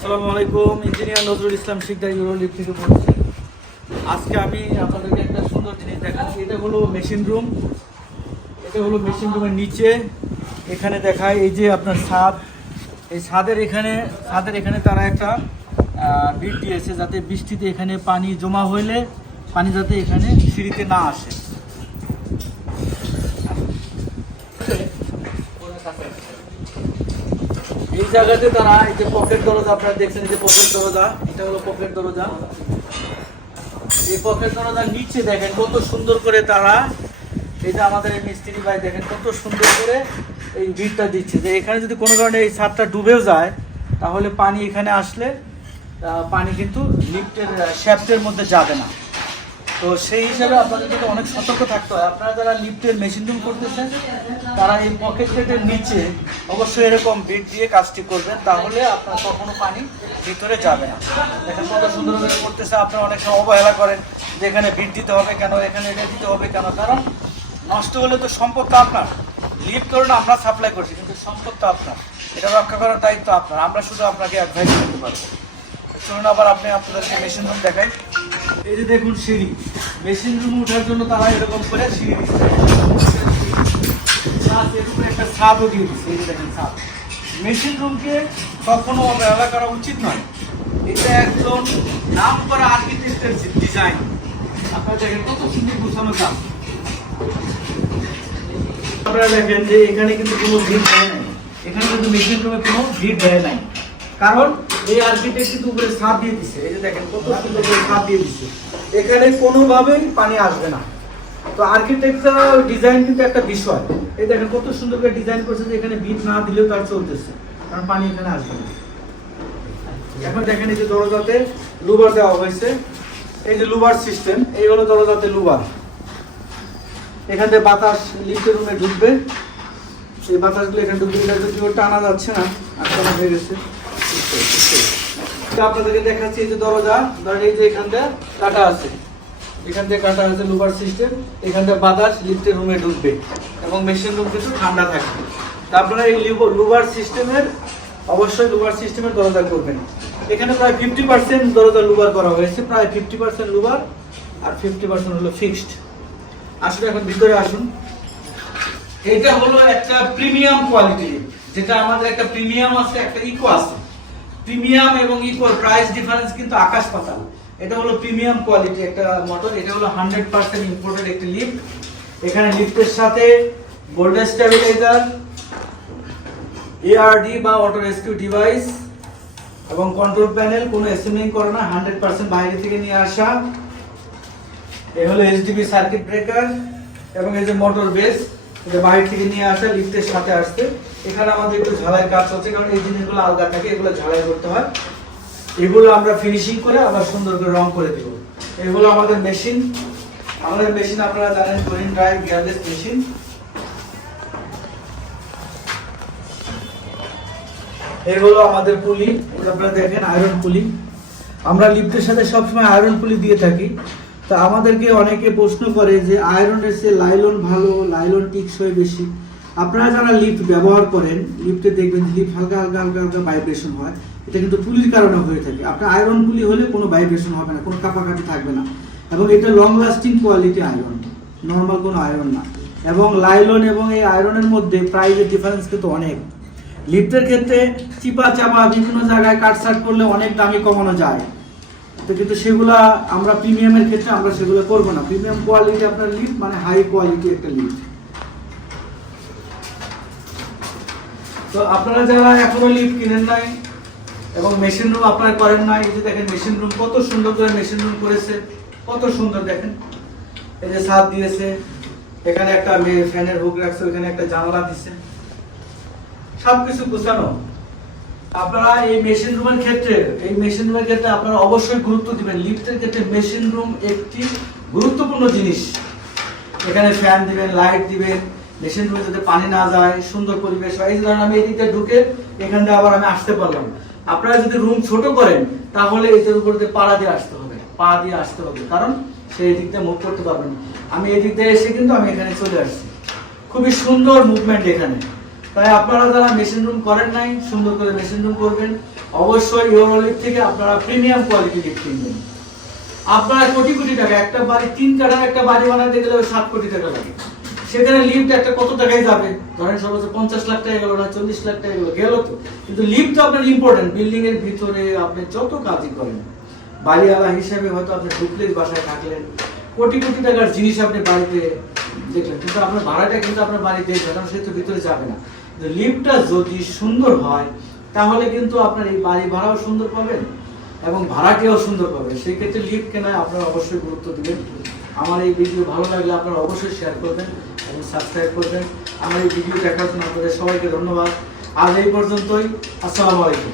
আসসালামু আলাইকুম, ইঞ্জিনিয়ার নজরুল ইসলাম শিকদার ইউরোলিপ থেকে বলছি আজকে আমি আপনাদেরকে একটা সুন্দর জিনিস দেখাচ্ছি। এটা হলো মেশিন রুম এটা হলো মেশিন রুমের নিচে। এখানে দেখায় এই যে আপনার ছাদ। এই ছাদের এখানে ছাদের এখানে তারা একটা বিট দিয়েছে যাতে বৃষ্টিতে এখানে পানি জমা হইলে, পানি যাতে এখানে সিঁড়িতে না আসে। এই জায়গাতে তারা এই যে পকেট দরজা, আপনারা দেখছেন এই যে পকেট দরজা, এটা হলো পকেট দরজা। এই পকেট দরজার নিচে দেখেন কত সুন্দর করে তারা, এই যে আমাদের এই মিস্ত্রি ভাই দেখেন কত সুন্দর করে এই ভিড়টা দিচ্ছে। যে এখানে যদি কোনো কারণে এই ছাদটা ডুবেও যায়, তাহলে পানি এখানে আসলে পানি কিন্তু লিফটের শ্যাফটের মধ্যে যাবে না। তো সেই হিসাবে আপনাদের যদি অনেক সতর্ক থাকতে হয়। আপনারা যারা লিফটের মেশিন রুম করতেছেন, তারা এই পকেট গেটের নিচে অবশ্যই এরকম বিট দিয়ে কাজটি করবেন, তাহলে আপনার কখনো পানি ভিতরে যাবে না। দেখেন কত সুন্দরভাবে করতেছে, আপনারা অনেক সময় অবহেলা করেন যে এখানে বিট দিতে হবে কেন, এখানে এটা দিতে হবে কেন, কারণ নষ্ট হলে তো সম্পদ তো আপনার। লিফট করুন আমরা সাপ্লাই করছি, কিন্তু সম্পদ তো আপনার। এটা রক্ষা করার দায়িত্ব আপনার। আমরা শুধু আপনাকে অ্যাডভাইস করতে পারব। চলুন আবার আপনি আপনাদেরকে মেশিন রুম দেখাই। এই যে দেখুন সিঁড়ি। মেশিন রুম ওঠার জন্য তারা এরকম করে সিঁড়ি Plus এর একটা ছাদও দিয়ে দিচ্ছে, এই যে দেখেন ছাদ। মেশিন রুমকে কখনো অবহেলা করা উচিত নয়। এটা একজন নাম করা আর্কিটেক্টের ডিজাইন আপনারা দেখেন কত সুন্দর গুছানো কাজ আপনারা দেখেন যে এখানে কিন্তু কোনো ভিড় দেয় নাই। এখানে কিন্তু মেশিন রুমে কোনো ভিড় দেয় নাই। কারণ এই আর্কিটেক্ট কিন্তু উপরে ছাদ দিয়ে দিচ্ছে এই যে দেখেন কত সুন্দর করে ছাদ দিয়ে দিচ্ছে এখানে কোনোভাবেই পানি আসবে না। তো আর্কিটেকচারাল ডিজাইন কিন্তু একটা বিষয়। এই দেখেন কত সুন্দর করে ডিজাইন করছে যে এখানে ভিড় না দিলেও তার চলতেছে। কারণ পানি এখানে আসবে না। এখন দেখেন এই যে দরজাতে লুবার দেওয়া হয়েছে। এই যে লুবার সিস্টেম এই হলো দরজাতে লুবার। এখান থেকে বাতাস লিফটের রুমে ঢুকবে। সেই বাতাসগুলো এখানে ঢুকবে। এটা যদি টানা যাচ্ছে না। আটকানো হয়ে গেছে। আপনাদেরকে দেখাচ্ছি, এই যে দরজা, ধরেন এই যে এখান থেকে কাটা আছে। এখান থেকে কাটা আছে লুবার সিস্টেম এখান থেকে বাতাস, লিফটের রুমে ঢুকবে এবং মেশিন রুম কিন্তু ঠান্ডা থাকবে। তা এই লুবার সিস্টেমের, অবশ্যই লুবার সিস্টেমের দরজা করবেন। এখানে প্রায় ফিফটি পার্সেন্ট দরজা লুবার করা হয়েছে, প্রায় ফিফটি পার্সেন্ট লুবার আর ফিফটি পার্সেন্ট হলো ফিক্সড আসলে এখন ভিতরে আসুন। এটা হলো একটা প্রিমিয়াম কোয়ালিটি যেটা আমাদের একটা প্রিমিয়াম আছে, একটা ইকো আছে। প্রিমিয়াম এবং ইকোর প্রাইস ডিফারেন্স কিন্তু আকাশ পাতাল। এটা হলো প্রিমিয়াম কোয়ালিটি একটা মোটর এটা হলো হান্ড্রেড পার্সেন্ট ইম্পোর্টেড একটি লিফট এখানে লিফটের সাথে বোল্ডার স্টেবিলাইজার এআরডি বা অটো রেস্কিউ ডিভাইস এবং কন্ট্রোল প্যানেল কোনো এসেম্বলিং করে না হান্ড্রেড পার্সেন্ট বাইরে থেকে নিয়ে আসা। এই হলো এইচডিবি সার্কিট ব্রেকার এবং এই যে মোটর বেস বাইরে থেকে নিয়ে আসা লিফটের সাথে আসছে এখানে আমাদের একটু ঝালাই কাজ হচ্ছে কারণ এই জিনিসগুলো আলগা থাকে, এগুলো ঝালাই করতে হয়। এগুলো আমরা ফিনিশিং করে আবার সুন্দর করে রং করে দেব। এগুলো আমাদের মেশিন আমাদের মেশিন আপনারা জানেন টুরিন ড্রাইভ গিয়ারলেস মেশিন এগুলো আমাদের পুলি আপনারা দেখেন আয়রন পুলি আমরা লিফটের সাথে সবসময় আয়রন পুলি দিয়ে থাকি। তা আমাদেরকে অনেকে প্রশ্ন করে যে আয়রনের চেয়ে লাইলন ভালো লাইলন টিকসই বেশি। আপনারা যারা লিফট ব্যবহার করেন লিফটে দেখবেন লিফট হালকা হালকা হালকা হালকা ভাইব্রেশন হয়। এটা কিন্তু পুলির কারণে হয়ে থাকে। আপনার আয়রন পুলি হলে কোনো ভাইব্রেশন হবে না, কোনো কাপাকাপি থাকবে না। এবং এটা long lasting quality iron normal কোনো আয়রন না। এবং লাইলন এবং এই আয়রনের মধ্যে প্রাইসের ডিফারেন্স কিন্তু অনেক। লিফটের ক্ষেত্রে চিপা চাপা বিভিন্ন জায়গায় কাটসাট করলে অনেক দামে কমানো যায়। তো কিন্তু সেগুলা আমরা প্রিমিয়ামের ক্ষেত্রে আমরা সেগুলো করব না। প্রিমিয়াম কোয়ালিটি আপনার লিফট মানে হাই কোয়ালিটি একটা লিফট তো আপনারা যারা এখনও লিফট কিনেন নাই এবং মেশিন রুম আপনারা করেন নাই, এই যে দেখেন মেশিন রুম কত সুন্দর করে মেশিন রুম করেছে, কত সুন্দর দেখেন। এই যে ছাদ দিয়েছে, এখানে একটা ফ্যানের হুক রাখছে ওখানে একটা জানালা দিছে। সবকিছু গুছানো। আপনারা এই মেশিন রুমের ক্ষেত্রে, এই মেশিন রুমের ক্ষেত্রে আপনারা অবশ্যই গুরুত্ব দিবেন। লিফটের ক্ষেত্রে মেশিন রুম একটি গুরুত্বপূর্ণ জিনিস। এখানে ফ্যান দিবেন লাইট দিবেন মেশিন রুমে যাতে পানি না যায়, সুন্দর পরিবেশ হয়। এই যে ধরেন আমি এদিকে ঢুকে এখান থেকে আবার আমি আসতে পারলাম। আপনারা যদি রুম ছোট করেন, তাহলে এটার উপর দিয়ে পাড়া দিয়ে আসতে হবে। পা দিয়ে আসতে হবে, কারণ সে এদিক দিয়ে মুভ করতে পারবে না। আমি এদিক দিয়ে এসে কিন্তু আমি এখানে চলে আসছি। খুবই সুন্দর মুভমেন্ট এখানে। তাই আপনারা যারা মেশিন রুম করেন নাই, সুন্দর করে মেশিন রুম করবেন। অবশ্যই ইউরোলিপ থেকে আপনারা প্রিমিয়াম কোয়ালিটি লিফট কিনবেন। আপনারা কোটি কোটি টাকা, একটা বাড়ি, তিন কাঠার একটা বাড়ি বানাতে গেলে সাত কোটি টাকা লাগে। সেখানে লিফট একটা কত টাকায় যাবে? ধরেন সর্বোচ্চ পঞ্চাশ লাখ টাকা গেল, না চল্লিশ লাখ টাকা গেলো, গেল তো। কিন্তু লিফট তো আপনার ইম্পর্টেন্ট বিল্ডিং এর ভিতরে আপনি যত কাজই করেন, বাড়িওয়ালা হিসেবে হয়তো আপনি ডুপ্লেক্স বাসায় থাকলেন, কোটি কোটি টাকার জিনিস আপনি বাড়িতে দেখলেন, কিন্তু আপনার ভাড়াটা কিন্তু আপনার বাড়ি দেখবে কারণ সে তো ভিতরে যাবে না। লিফটটা যদি সুন্দর হয়, তাহলে কিন্তু আপনার এই বাড়ি ভাড়াও সুন্দর পাবেন এবং ভাড়াটিও সুন্দর পাবেন। সেই ক্ষেত্রে লিফট কেনায় আপনারা অবশ্যই গুরুত্ব দিবেন। আমার এই ভিডিও ভালো লাগলে আপনারা অবশ্যই শেয়ার করবেন এবং সাবস্ক্রাইব করবেন। আমার এই ভিডিও দেখার জন্য আপনাদের সবাইকে ধন্যবাদ। আজ এই পর্যন্তই। আসসালামু আলাইকুম।